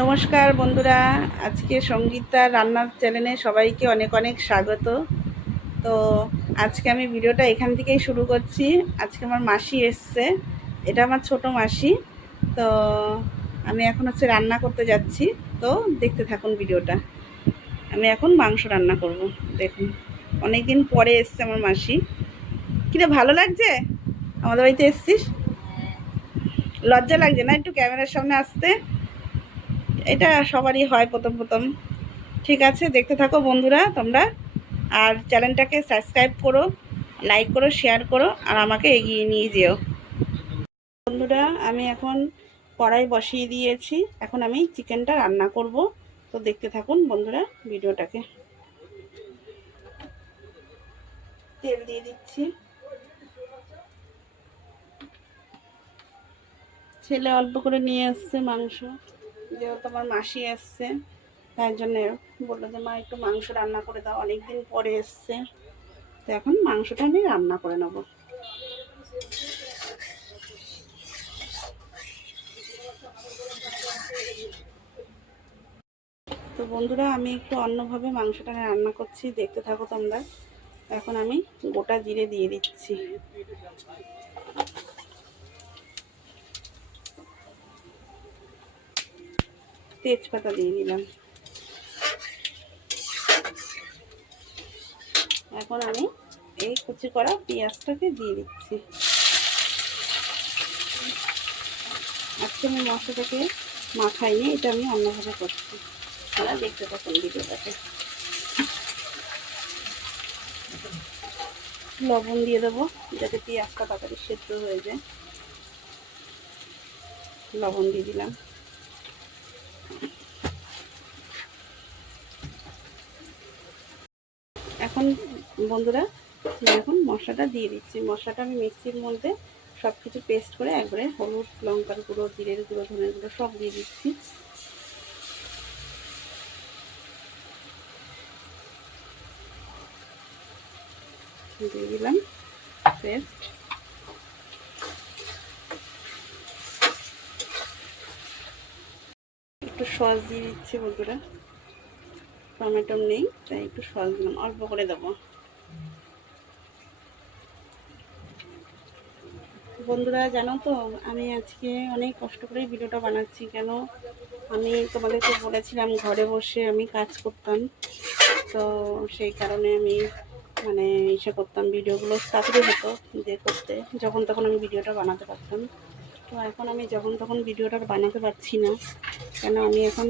নমস্কার বন্ধুরা, আজকে সঙ্গীতা রান্নার চ্যানেলে সবাইকে অনেক অনেক স্বাগত। তো আজকে আমি ভিডিওটা এখান থেকেই শুরু করছি। আজকে আমার মাসি এসছে, এটা আমার ছোট মাসি। তো আমি এখন রান্না করতে যাচ্ছি। তো দেখতে থাকুন ভিডিওটা। আমি এখন মাংস রান্না করব। দেখুন, অনেক দিন পরে এসছে আমার মাসি। কিরে, ভালো লাগছে আমাদের বাড়িতে এসছিস? লজ্জা লাগছে না একটু ক্যামেরার সামনে আসতে? এটা সবারই হয় প্রথম প্রথম। ঠিক আছে, দেখতে থাকো বন্ধুরা তোমরা। আর চ্যানেলটাকে সাবস্ক্রাইব করো, লাইক করো, শেয়ার করো, আর আমাকে এগিয়ে নিয়ে যেও বন্ধুরা। আমি এখন কড়াই বসিয়ে দিয়েছি, এখন আমি চিকেনটা রান্না করব। তো দেখতে থাকুন বন্ধুরা ভিডিওটাকে। তেল দিয়ে দিচ্ছি। ছেলে অল্প করে নিয়ে এসছে মাংস, যেহেতু আমার মাসি এসছে তাই জন্য বললো যে মা একটু মাংস রান্না করে দাও, অনেকদিন পরে এসছে। তো এখন মাংসটা আমি রান্না করে নেব। তো বন্ধুরা, আমি একটু অন্যভাবে মাংসটা রান্না করছি, দেখতে থাকো তোমরা। এখন আমি গোটা জিরে দিয়ে দিচ্ছি, তেজপাতা দিয়ে দিলাম। এখন আমি এই কুচি করা পেঁয়াজটাকে দিয়ে দিচ্ছি। আজকে আমি মশলাটাকে মাখাইনি, এটা আমি অন্যভাবে করছি। আপনারা দেখতে থাকুন ভিডিওটাকে। লবণ দিয়ে দেবো যাতে পেঁয়াজটা তাড়াতাড়ি সেদ্ধ হয়ে যায়। লবণ দিয়ে দিলাম। এখন বন্ধুরা, এখন মশলাটা দিয়ে দিচ্ছি। মশলাটা আমি মিক্সির মধ্যে সব কিছু পেস্ট করে একবারে হলুদ, লঙ্কার গুঁড়ো, জিরের গুঁড়ো, ধনের গুঁড়ো সব দিয়ে দিচ্ছি। দিয়ে দিলাম পেস্ট। একটু সস দিয়ে দিচ্ছি বন্ধুরা, টমেটো নেই তাই একটু সস দিলাম, অল্প করে দেবো। বন্ধুরা জানো তো, আমি আজকে অনেক কষ্ট করে ভিডিওটা বানাচ্ছি। কেন, আমি তোমাদেরকে বলেছিলাম ঘরে বসে আমি কাজ করতাম, তো সেই কারণে আমি মানে ইসে করতাম, ভিডিওগুলো তাড়াতাড়ি হতো যে করতে, যখন তখন আমি ভিডিওটা বানাতে পারতাম। তো এখন আমি যখন তখন ভিডিওটা বানাতে পারছি না, কেন আমি এখন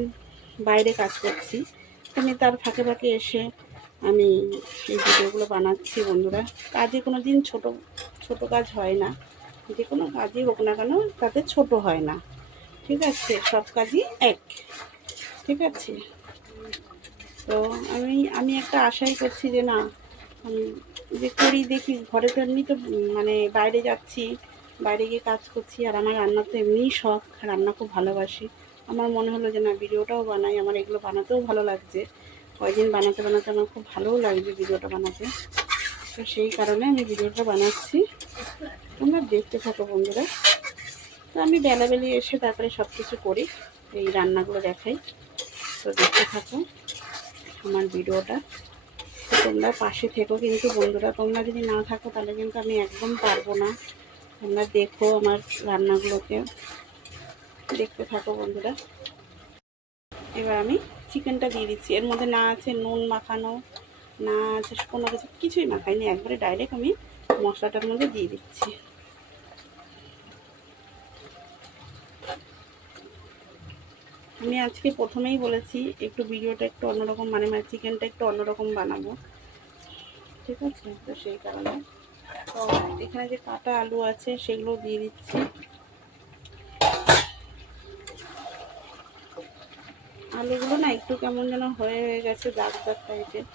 বাইরে কাজ করছি। আমি তার ফাঁকে ফাঁকে এসে আমি এই ভিডিওগুলো বানাচ্ছি বন্ধুরা। কাজে কোনো দিন ছোট কাজ হয় না, যে কোনো কাজই হোক না কেন তাতে ছোট হয় না। ঠিক আছে, সব কাজই এক। ঠিক আছে, তো আমি একটা আশাই করছি যে না, যে করি দেখি, ঘরে তো এমনি তো মানে বাইরে যাচ্ছি, বাইরে গিয়ে কাজ করছি, আর আমার রান্না তো এমনিই শখ, রান্না খুব ভালোবাসি। আমার মনে হলো যে না, ভিডিওটাও বানাই, আমার এগুলো বানাতেও ভালো লাগছে। কয়েকদিন বানাতে বানাতে আমার খুব ভালোও লাগছে ভিডিওটা বানাতে। তো সেই কারণে আমি ভিডিওটা বানাচ্ছি, তোমরা দেখতে থাকো বন্ধুরা। তো আমি বেলাবেলি এসে তারপরে সব কিছু করি, এই রান্নাগুলো দেখাই। তো দেখতে থাকো আমার ভিডিওটা। তো তোমরা পাশে থেকো কিন্তু বন্ধুরা, তোমরা যদি না থাকো তাহলে কিন্তু আমি একদম পারবো না। তোমরা দেখো আমার রান্নাগুলোকে, দেখতে থাকো বন্ধুরা। এবার আমি চিকেনটা দিয়ে দিচ্ছি। এর মধ্যে না আছে নুন মাখানো, না আছে কোনো কিছু, কিছুই মাখাইনি, একবারে ডাইরেক্ট আমি মশলাটার মধ্যে দিয়ে দিচ্ছি। আমি আজকে প্রথমেই বলেছি একটু ভিডিওটা একটু অন্যরকম, মানে চিকেনটা একটু অন্যরকম বানাবো। ঠিক আছে, তো সেই কারণে তো এখানে যে কাটা আলু আছে সেগুলো দিয়ে দিচ্ছি। আলুগুলো না একটু কেমন যেন হয়ে গেছে, দাগ দাগ টাইপের।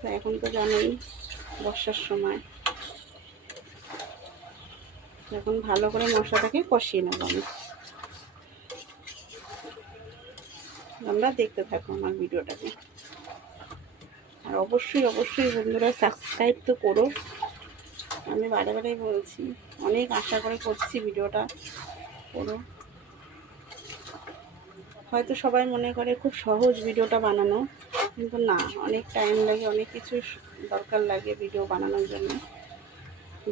তো এখন তো জানোই বর্ষার সময়, এখন ভালো করে মশলাটাকে কষিয়ে নেব আমি। আমরা দেখতে থাকো আমার ভিডিওটাকে, আর অবশ্যই অবশ্যই বন্ধুরা সাবস্ক্রাইব তো করো। আমি বারে বারেই বলছি, অনেক আশা করে করছি ভিডিওটা করো। হয়তো সবাই মনে করে খুব সহজ ভিডিওটা বানানো, কিন্তু না, অনেক টাইম লাগে, অনেক কিছু দরকার লাগে ভিডিও বানানোর জন্য।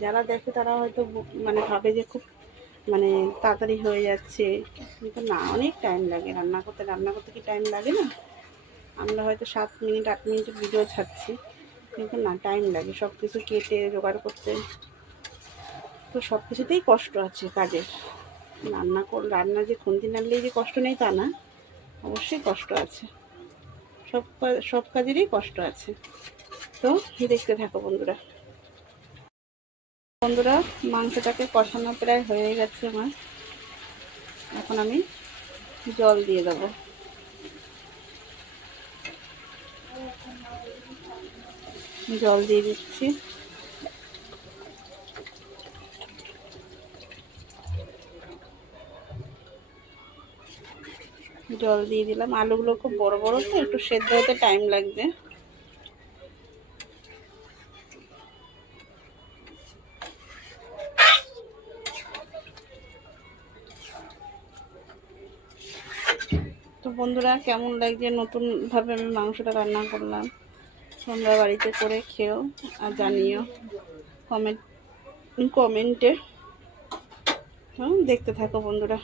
যারা দেখে তারা হয়তো মানে ভাবে যে খুব মানে তাড়াতাড়ি হয়ে যাচ্ছে, কিন্তু না, অনেক টাইম লাগে রান্না করতে। রান্না করতে কি টাইম লাগে না? আমরা হয়তো 7 মিনিট 8 মিনিটের ভিডিও ছাড়ছি, কিন্তু না, টাইম লাগে সব কিছু কেটে জোগাড় করতে। তো সব কিছুতেই কষ্ট আছে কাজের। রান্না যে খুন্তি নাড়লেই যে কষ্ট নেই তা না, অবশ্যই কষ্ট আছে, সব কাজেরই কষ্ট আছে। তো দেখতে থাকো বন্ধুরা। বন্ধুরা, মাংসটাকে কষানো প্রায় হয়ে গেছে আমার। এখন আমি জল দিয়ে দেবো। জল দিয়ে দিচ্ছি। জল দিয়ে দিলাম। আলুগুলো খুব বড় বড় তো, একটু সেদ্ধ হতে টাইম লাগবে। তো বন্ধুরা, কেমন লাগছে নতুনভাবে আমি মাংসটা রান্না করলাম, তোমরা বাড়িতে করে খেও আর জানিও কমেন্টে। দেখতে থাকো বন্ধুরা।